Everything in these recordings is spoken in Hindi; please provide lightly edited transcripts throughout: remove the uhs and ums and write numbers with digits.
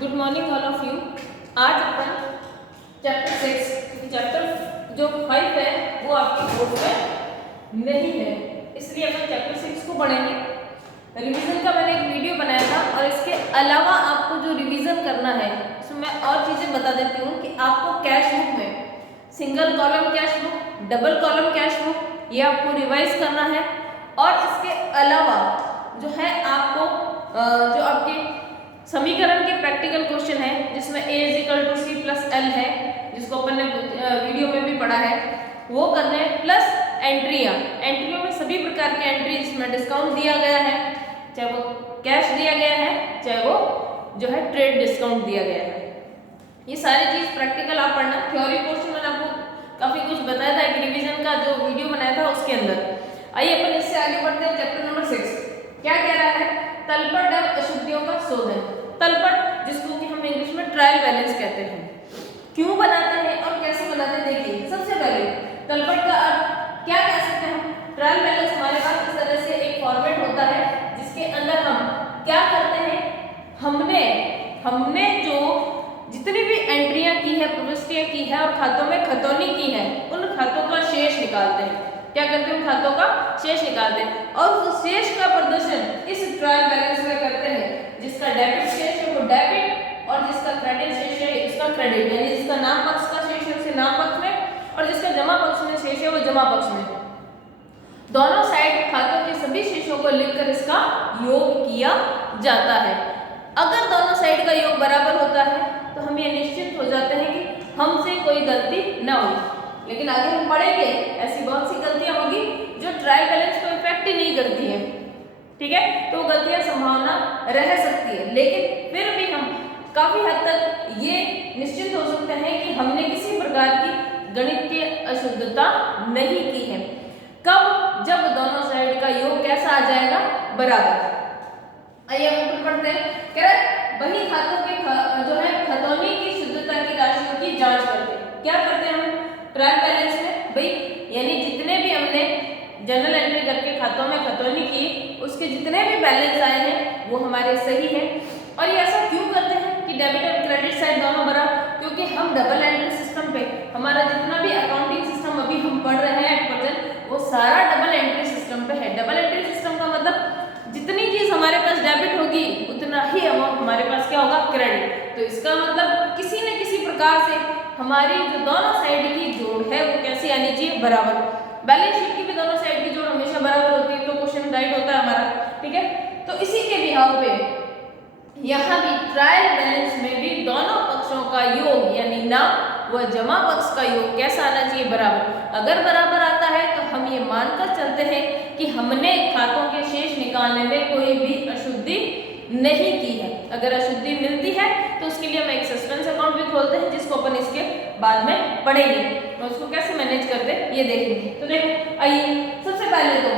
Good morning all of you. आज अपन चैप्टर 6 चैप्टर जो 5 है वो आपके बोर्ड में नहीं है, इसलिए अपन चैप्टर 6 को पढ़ेंगे। रिवीजन का मैंने एक वीडियो बनाया था और इसके अलावा आपको जो रिवीजन करना है उसमें मैं और चीज़ें बता देती हूँ कि आपको कैश बुक में single column cash book, double column cash book ये आपको रिवाइज करना है। और इसके अलावा जो है आपको जो आपके समीकरण के प्रैक्टिकल क्वेश्चन है जिसमें a = c+l है, जिसको अपन ने वीडियो में भी पढ़ा है, वो करने हैं। प्लस एंट्रियों में सभी प्रकार के एंट्री जिसमें डिस्काउंट दिया गया है, चाहे वो कैश दिया गया है चाहे वो जो है ट्रेड डिस्काउंट दिया गया है, ये सारी चीज प्रैक्टिकल आप पढ़ना। थ्योरी पोर्शन मैंने आपको काफी कुछ बताया था, एक रिवीजन का जो वीडियो बनाया था उसके अंदर। आइए अपन इससे आगे बढ़ते हैं। चैप्टर नंबर 6 क्या कह रहा है? तलपट एवं अशुद्धियों का शोधन। तलपट जिसको कि हम इंग्लिश में ट्रायल बैलेंस कहते हैं, क्यों बनाते हैं और कैसे बनाते हैं देखिए। सबसे पहले तलपट का अर्थ क्या कह सकते हैं हम? ट्रायल बैलेंस हमारे पास इस तरह से एक फॉर्मेट होता है जिसके अंदर हम क्या करते हैं, हमने जो जितनी भी एंट्रियां की है, प्रविष्टियां की है और खातों में खतौनी की है, उन खातों का शेष निकालते हैं। क्या करते हैं? उन खातों का शेष निकालते हैं और उस शेष का प्रदर्शन इस ट्रायल बैलेंस में करते हैं। जिसका डेबिट शेष है वो डेबिट और जिसका क्रेडिट शेष है इसका क्रेडिट, यानी जिसका नाम पक्ष का शेष है उसे नाम पक्ष में और जिसका जमा पक्ष में शेष है वो जमा पक्ष में। दोनों साइड खातों के सभी शेषों को लिखकर इसका योग किया जाता है। अगर दोनों साइड का योग बराबर होता है तो हम ये निश्चित हो जाते हैं कि हमसे कोई गलती ना हो। लेकिन आगे हम पढ़ेंगे ऐसी बहुत सी गलतियां होगी जो ट्रायल बैलेंस को इफेक्ट ही नहीं करती हैं, ठीक है? तो गलतियां संभावना रह सकती है, लेकिन फिर भी हम काफी हद तक ये निश्चित हो सकते हैं कि हमने किसी प्रकार की गणितीय अशुद्धता नहीं की है। कब? जब दोनों साइड का योग कैसा आ जाएगा? बराबर। आइए हम ऊपर पढ़ते हैं। कह रहा है वही खातों के जो है खतौनी की शुद्धता की राशियों की जांच करते हैं। क्या करते हैं हम ट्रायल बैलेंस में? भाई यानी जितने भी हमने जनरल एंट्री करके खातों में खतौनी की, उसके जितने भी बैलेंस आए हैं वो हमारे सही है। और ये ऐसा क्यों करते हैं कि डेबिट और क्रेडिट साइड दोनों बराबर? क्योंकि हम डबल एंट्री सिस्टम पे हमारा जितना भी अकाउंटिंग सिस्टम अभी हम पढ़ रहे हैं एट प्रेजेंट वो सारा डबल एंट्री सिस्टम पे है। डबल एंट्री सिस्टम का मतलब जितनी चीज हमारे पास डेबिट होगी उतना ही अमाउंट हमारे पास क्या होगा? क्रेडिट। तो इसका मतलब किसी न किसी प्रकार से हमारी जो दोनों साइड की जोड़ है वो कैसी आनी चाहिए? बराबर। बैलेंस शीट की भी दोनों साइड की जोड़ हमेशा बराबर होती है, तो क्वेश्चन राइट होता है हमारा, ठीक है? तो इसी के बिहाव पे यहाँ भी ट्रायल बैलेंस में भी दोनों पक्षों का योग यानी नाम व जमा पक्ष का योग कैसा आना चाहिए? बराबर। अगर बराबर आता है तो हम ये मानकर चलते हैं कि हमने खातों के शेष निकालने में कोई भी अशुद्धि नहीं की है। अगर अशुद्धि मिलती है तो उसके लिए हम एक सस्पेंस अकाउंट भी खोलते हैं जिसको अपन इसके बाद में पढ़ेंगे और उसको कैसे मैनेज करते हैं ये देखेंगे। तो देखो आइए सबसे पहले तो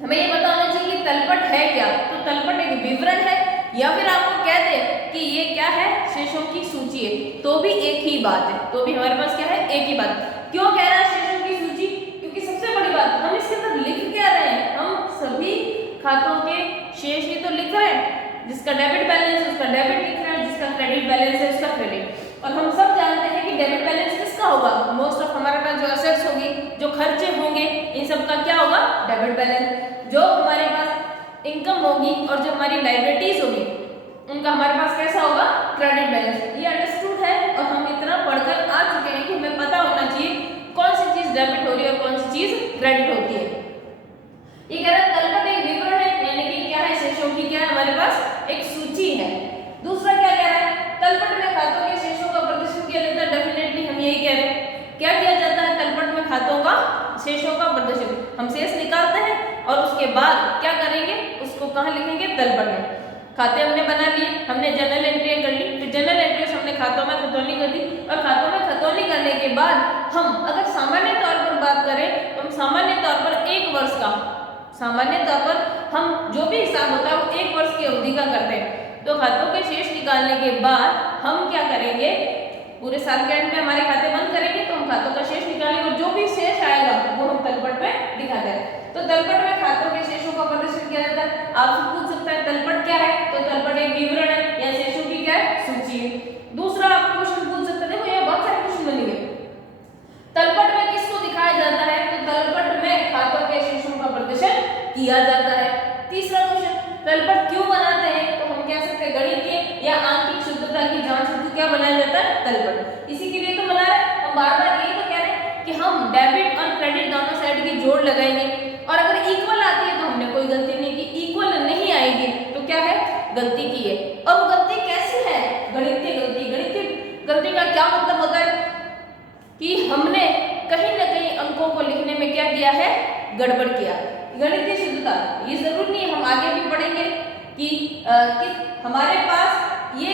हमें ये पता होना चाहिए कि तलपट है क्या। तो तलपट एक विवरण है या फिर आपको कह दे कि ये क्या है? शेषों की सूची है, तो भी एक ही बात है, तो भी हमारे पास क्या है? एक ही बात। क्यों कह रहा है शेषों की सूची? क्योंकि सबसे बड़ी बात हम इसके अंदर लिख क्या रहे हैं? हम सभी खातों के शेष ही तो लिख रहे हैं। जिसका डेबिट बैलेंस है उसका डेबिट लिख रहे हैं, जिसका क्रेडिट बैलेंस है उसका क्रेडिट। और हम सब जानते हैं कि डेबिट बैलेंस किसका होगा? मोस्ट ऑफ हमारे पास जो एसेट्स होगी, जो खर्चे होंगे, इन सब का क्या होगा? Debit balance. जो हमारे पास इनकम होगी और जो हमारी लायबिलिटीज होगी उनका हमारे पास कैसा होगा? Credit balance. ये अंडरस्टूड है और हम इतना पढ़कर आ चुके हैं कि हमें पता होना चाहिए कौन सी चीज डेबिट हो रही है और कौन सी चीज क्रेडिट होती है। ये कह रहा है तलपट एक विवरण है, यानी कि क्या है? शेषों की क्या है? हमारे पास एक सूची है। दूसरा क्या कह रहा है? तलपट में खातों के शेषों का प्रदर्शन किया जाता है। डेफिनेटली हम यही कह रहे हैं। क्या किया जाता है? तलपट में खातों का शेषों का प्रदर्शन। हम शेष निकालते हैं और उसके बाद क्या करेंगे? उसको कहाँ लिखेंगे? तलपट में। खाते हमने बना लिए, हमने जनरल एंट्री कर ली, फिर जनरल एंट्री हमने खातों में खतौनी कर दी और खातों में खतौनी करने के बाद हम अगर सामान्य तौर पर बात करें तो हम सामान्य तौर पर एक वर्ष का, सामान्य तौर पर हम जो भी हिसाब होता है वो एक वर्ष की अवधि का करते हैं। तो खातों के शेष निकालने के बाद हम क्या करेंगे? पूरे साल के एंड में हमारे खाते बंद करेंगे तो हम खातों का शेष निकालेंगे और जो भी शेष आएगा वो हम तलपट में दिखाते हैं। तो तलपट में खातों के शेषों का प्रदर्शन किया जाता है। आपसे पूछ सकता है तलपट क्या है? तो तलपट एक विवरण है या शेषों की क्या है? दिया जाता है। तीसरा क्वेश्चन, तलपट क्यों बनाते हैं? तो हम कह सकते हैं गणितीय या आंतरिक शुद्धता की जांच हेतु क्या बनाया जाता है? तलपट। इसी के लिए तो बना रहे हैं। हम बार बार यही तो कह रहे हैं कि हम डेबिट और क्रेडिट दोनों साइड की जोड़ लगाएंगे, और अगर इक्वल आती है तो हमने कोई गलती नहीं की, इक्वल नहीं आएगी तो क्या है? गलती की है। और गलती कैसी है? गणितीय गलती। गणितीय गलती का क्या मतलब होता है कि हमने कहीं ना कहीं अंकों को लिखने में क्या किया है? गड़बड़ किया। गणितीय शुद्धता ये जरूर नहीं, हम आगे भी पढ़ेंगे कि हमारे पास ये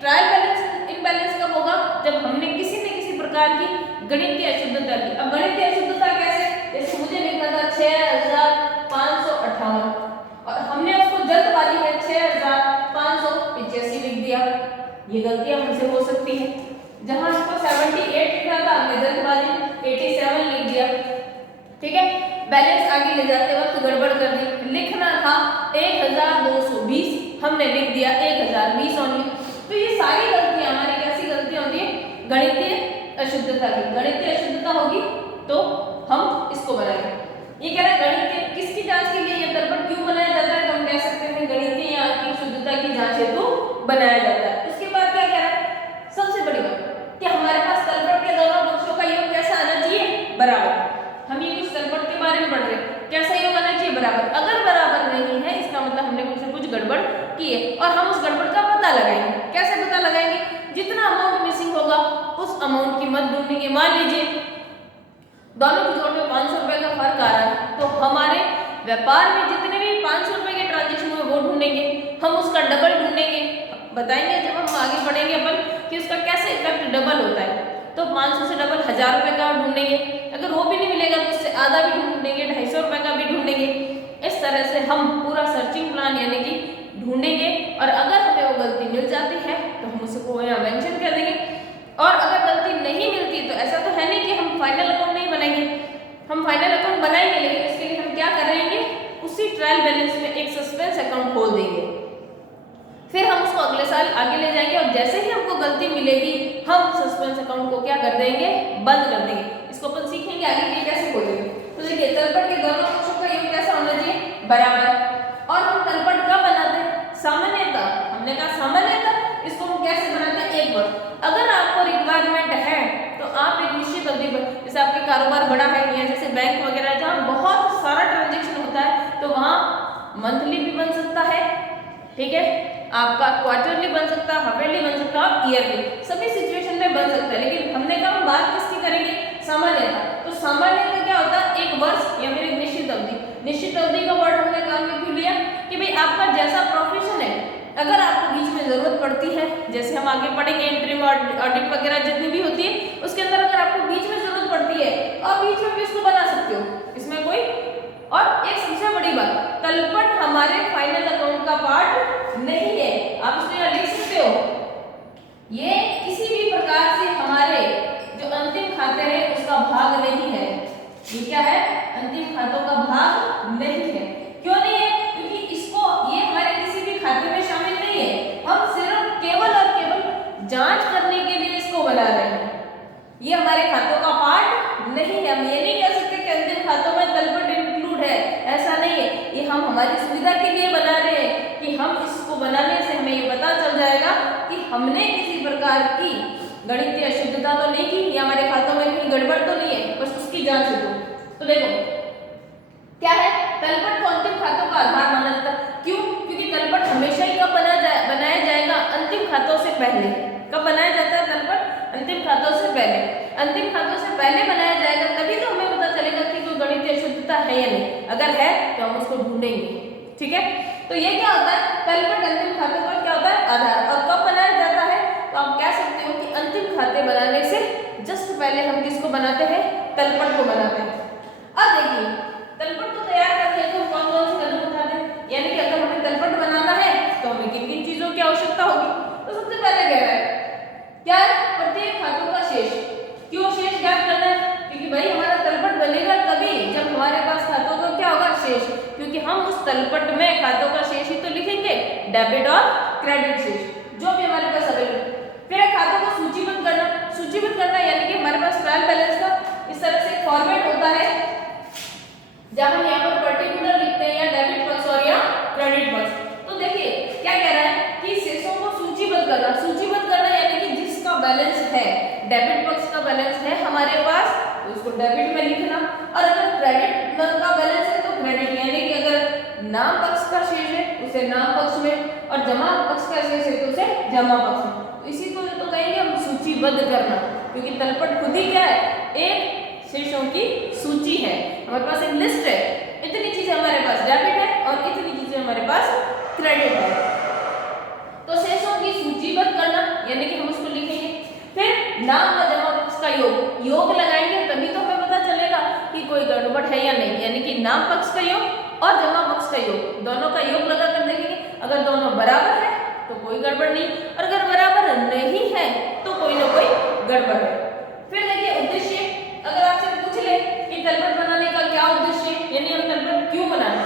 ट्रायल बैलेंस इम्बैलेंस कब होगा? जब हमने किसी न किसी प्रकार की गणितीय अशुद्धता की। अब गणितीय अशुद्धता कैसे? जैसे मुझे लिखना था 6558 और हमने उसको जल्दबाजी में 6585 लिख दिया। ये गलतियां हमसे हो सकती है। जहां इसको 78 लिखना था हमने जल्दबाजी में 87 लिख दिया। ठीक है, बैलेंस आगे ले जाते वक्त गड़बड़ कर दी। लिखना था 1220, हमने लिख दिया 1020 ओनली। तो ये सारी गलतियां हमारी कैसी गलतियां होती है? गणितीय अशुद्धता की। गणितीय अशुद्धता होगी तो हम इसको बनाएंगे। ये कह रहा है गणितीय किसकी जांच के लिए ये तलपट क्यों बनाया जाता है? तो हम कह सकते हैं गणितीय या आंतरिक शुद्धता की जांच हेतु बनाया जाता है। उसके बाद क्या कह रहा है? सबसे बड़ी बात कि हमारे पास तलपट के दोनों पक्षों का योग कैसा आना चाहिए? बराबर। हम ये कुछ तलपट के बारे में पढ़ रहे हैं, कैसा योग आना चाहिए? बराबर। अगर बराबर नहीं है इसका मतलब हमने कुछ न कुछ गड़बड़ की है, और हम उस गड़बड़ का पता लगाएंगे। कैसे पता लगाएंगे? जितना अमाउंट मिसिंग होगा उस अमाउंट की मत ढूंढेंगे। मान लीजिए दोनों की जोड़ में 500 रुपए का फर्क आ रहा है, तो हमारे व्यापार में जितने भी 500 रुपए के ट्रांजेक्शन हुए वो ढूंढेंगे, हम उसका डबल ढूंढेंगे। बताएंगे जब हम आगे बढ़ेंगे अपन कि उसका कैसे इफेक्ट डबल होता है। तो 500 से डबल 1000 रुपए का ढूंढेंगे, अगर वो भी नहीं मिलेगा तो उससे आधा भी ढूंढेंगे, 250 रुपए का भी ढूंढेंगे। इस तरह से हम पूरा सर्चिंग प्लान यानी कि ढूंढेंगे, और अगर हमें वो गलती मिल जाती है तो हम उसको यहाँ मेंशन कर देंगे। और अगर गलती नहीं मिलती तो ऐसा तो है नहीं कि हम फाइनल अकाउंट नहीं बनाएंगे, हम फाइनल अकाउंट बनाएंगे, लेकिन इसके लिए हम क्या करेंगे? उसी ट्रायल बैलेंस में एक सस्पेंस अकाउंट खोल देंगे। फिर हम उसको अगले साल आगे ले जाएंगे, और जैसे ही हमको गलती मिलेगी हम सस्पेंस अकाउंट को क्या कर देंगे? बंद कर देंगे। इसको अपन सीखेंगे आगे कि कैसे खोलेंगे। तो देखिए तलपट के दोनों पक्षों का योग कैसा होना चाहिए? बराबर। और हम तलपट कब बनाते हैं? सामान्यतः, हमने कहा सामान्यतः इसको हम कैसे बनाते हैं? एक वर्ष। अगर आपको रिक्वायरमेंट है तो आप एक निश्चित अवधि पर, जैसे आपके कारोबार बड़ा है या जैसे बैंक वगैरह जहाँ बहुत सारा ट्रांजेक्शन होता है तो वहाँ मंथली भी बन सकता है, ठीक है, आपका क्वार्टरली बन सकता है, हाफली बन सकता है, ईयरली, सभी सिचुएशन में बन सकता है। लेकिन हमने कहा हम बात किसकी करेंगे? सामान्यतः। तो सामान्यतः क्या होता है? एक वर्ष या फिर एक निश्चित अवधि। निश्चित अवधि का वर्ड हमने काम में क्यों लिया? कि भाई आपका जैसा प्रोफेशन है, अगर आपको बीच में जरूरत पड़ती है, जैसे हम आगे पढ़ेंगे इंटरिम ऑडिट वगैरह जितनी भी होती है उसके अंदर अगर आपको बीच में जरूरत पड़ती है आप बीच में भी इसको बना सकते हो, इसमें कोई। और एक सबसे बड़ी बात, तलपट हमारे फाइनल अकाउंट का पार्ट नहीं है। आप इसको यहाँ लिख सकते हो, ये किसी भी प्रकार से हमारे जो अंतिम खाते हैं उसका भाग नहीं है। ये क्या है? अंतिम खातों का भाग नहीं है। क्यों नहीं है? क्योंकि इसको ये हमारे किसी भी खाते में शामिल नहीं है। हम सिर्फ केवल और केवल जांच करने के लिए इसको बना रहे हैं, ये हमारे खातों का पार्ट नहीं है। हम ये नहीं कह सकते कि अंतिम खातों में तलपट इंक्लूड है, ऐसा नहीं है। ये हम हमारी सुविधा के लिए बना रहे हैं कि हम इसको बनाने से हमें ये पता चल जाएगा कि हमने किसी प्रकार की गणितीय अशुद्धता तो नहीं की, या हमारे खातों में कहीं गड़बड़ तो नहीं है, बस उसकी जांच है। तो देखो क्या है, तलपट को अंतिम खातों का आधार माना जाता है। क्यों? क्योंकि तलपट हमेशा ही कब बनाया जाएगा? अंतिम खातों से पहले। कब बनाया जाता है तलपट? अंतिम खातों से पहले। अंतिम खातों से पहले बनाया जाएगा, तभी तो हमें पता चलेगा कि कोई गणितीय अशुद्धता है या नहीं। अगर है तो हम उसको ढूंढेंगे, ठीक है। तो ये क्या होता है? तलपट अंतिम खातों का क्या होता है? आधार। और कब बनाया जाता है? तो आप कह सकते हो कि अंतिम खाते बनाने से जस्ट पहले हम किसको बनाते हैं? तलपट को बनाते हैं। अब देखिए तलपट को तैयार करके तो कौन कौन से कदम उठाते हैं, यानी कि अगर हमें तलपट बनाना है तो हमें किन किन चीजों की आवश्यकता होगी। तो सबसे पहले कह रहा है क्या है? प्रत्येक खातों का शेष। क्यों शेष ज्ञात करना है? क्योंकि भाई हमारा तलपट बनेगा तभी जब हमारे पास खातों का क्या होगा? शेष। क्योंकि हम उस तलपट में खातों का शेष ही तो लिखेंगे, डेबिट और क्रेडिट शेष जो भी हमारे पास अवेलेबल। फिर खातों को सूचीबद्ध करना। सूचीबद्ध करना यानी कि हमारे पास ट्रायल बैलेंस का इस तरह से फॉर्मेट होता है जहां हम यहाँ पर पर्टिकुलर लिखते हैं या बैलेंस है हमारे पास तो उसको डेबिट में लिखना, और अगर क्रेडिट का बैलेंस है तो क्रेडिट, यानी कि अगर नाम पक्ष का शेष है उसे नाम पक्ष में और जमा पक्ष का शेष है तो उसे जमा पक्ष में। तो इसी को तो कहेंगे हम सूचीबद्ध करना, क्योंकि तलपट खुद ही क्या है, एक शेषों की सूची है। हमारे पास एक लिस्ट है, इतनी चीजें हमारे पास डेबिट है और इतनी चीजें हमारे पास क्रेडिट है। तो शेषों की सूचीबद्ध करना यानी कि हम उसको लिखेंगे। फिर नाम व जमा पक्ष का योग लगाएंगे, तभी तो हमें पता चलेगा कि कोई गड़बड़ है या नहीं, यानी कि नाम पक्ष का योग और जमा पक्ष का योग, दोनों का योग लगाकर देखेंगे। अगर दोनों बराबर है तो कोई गड़बड़ नहीं, और अगर बराबर नहीं है तो कोई ना कोई गड़बड़ है। फिर देखिए उद्देश्य, अगर आपसे पूछ ले कि तलपट बनाने का क्या उद्देश्य है, यानी हम तलपट क्यों बना रहे,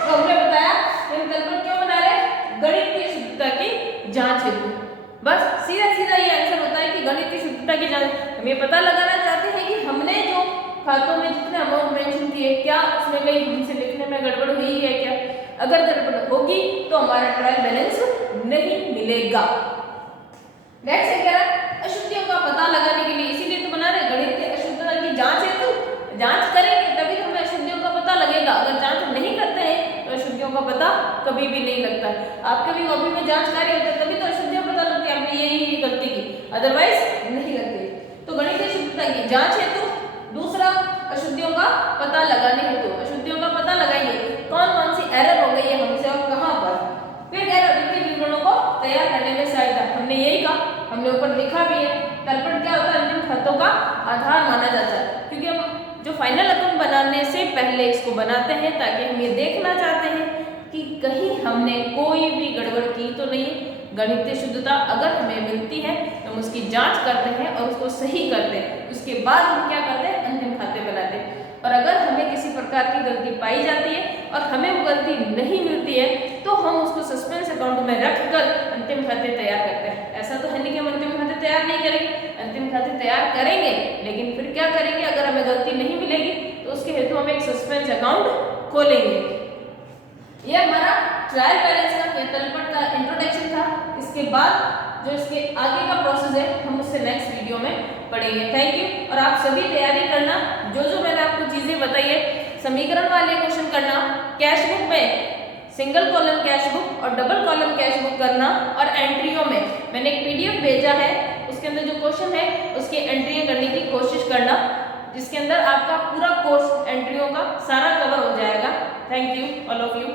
तो हमने बताया कि हम तलपट क्यों बना रहे, गणितीय शुद्धता की जांच हेतु। बस सीधा सीधा ये आंसर होता है कि गणितीय शुद्धता की जांच। हम ये पता लगाना चाहते हैं कि हमने जो खातों में जितने अमाउंट मेंशन किए क्या उसमें कहीं हमसे लिखने में गड़बड़ हुई है क्या, अगर गड़बड़ होगी तो हमारा ट्रायल बैलेंस नहीं मिलेगा। नेक्स्ट है क्या, अशुद्धियों का पता लगाने के लिए, इसीलिए तो बना रहे गणितीय अशुद्धता की जांच है, तो जांच करेंगे तभी हमें अशुद्धियों का पता लगेगा। अगर जांच नहीं करते हैं तो अशुद्धियों का पता कभी भी नहीं लगता। आपके भी कॉपी में जांच कार्य होता है तभी तो अशुद्धियों का पता लगती है, आपने यही गलती की, अदरवाइज नहीं लगती। तो गणितीय शुद्धता की जांच है तो दूसरा अशुद्धियों का पता लगाने हेतु, अशुद्धियों का पता लगाएंगे कौन कौन सी एरर हो गई है हमसे और कहां पर। फिर वित्तीय विवरणों को तैयार करने में सहायता, हमने यही कहा, हमने ऊपर लिखा भी है। तलपट क्या होता है, अंतिम खातों का आधार माना जाता है, क्योंकि हम जो फाइनल अकाउंट बनाने से पहले इसको बनाते हैं ताकि हम ये देखना चाहते हैं कि कहीं हमने कोई भी गड़बड़ की तो नहीं। गणितीय शुद्धता अगर हमें मिलती है तो हम उसकी जांच करते हैं और उसको सही करते हैं, उसके बाद हम क्या करते हैं, अंतिम खाते बनाते हैं। और अगर हमें किसी प्रकार की गलती पाई जाती है और हमें वो गलती नहीं मिलती है तो हम उसको सस्पेंस अकाउंट में रखकर अंतिम खाते तैयार करते हैं। ऐसा तो है नहीं कि हम अंतिम खाते तैयार नहीं करेंगे, अंतिम खाते तैयार करेंगे, लेकिन फिर क्या करेंगे, अगर हमें गलती नहीं मिलेगी तो उसके हेतु हम एक सस्पेंस अकाउंट खोलेंगे। ये हमारा ट्रायल बैलेंस का या तलपट का इंट्रोडक्शन था। इसके बाद जो इसके आगे का प्रोसेस है हम उससे नेक्स्ट वीडियो में पढ़ेंगे। Thank you. और आप सभी तैयारी करना, जो जो मैंने आपको चीजें बताई है, समीकरण वाले क्वेश्चन करना, कैश बुक में सिंगल कॉलम कैश बुक और डबल कॉलम कैश बुक करना, और एंट्रियों में मैंने एक पीडीएफ भेजा है, उसके अंदर जो क्वेश्चन है उसकी एंट्रियां करने की कोशिश करना, जिसके अंदर आपका पूरा कोर्स एंट्रियों का सारा कवर हो जाएगा। Thank you all of you.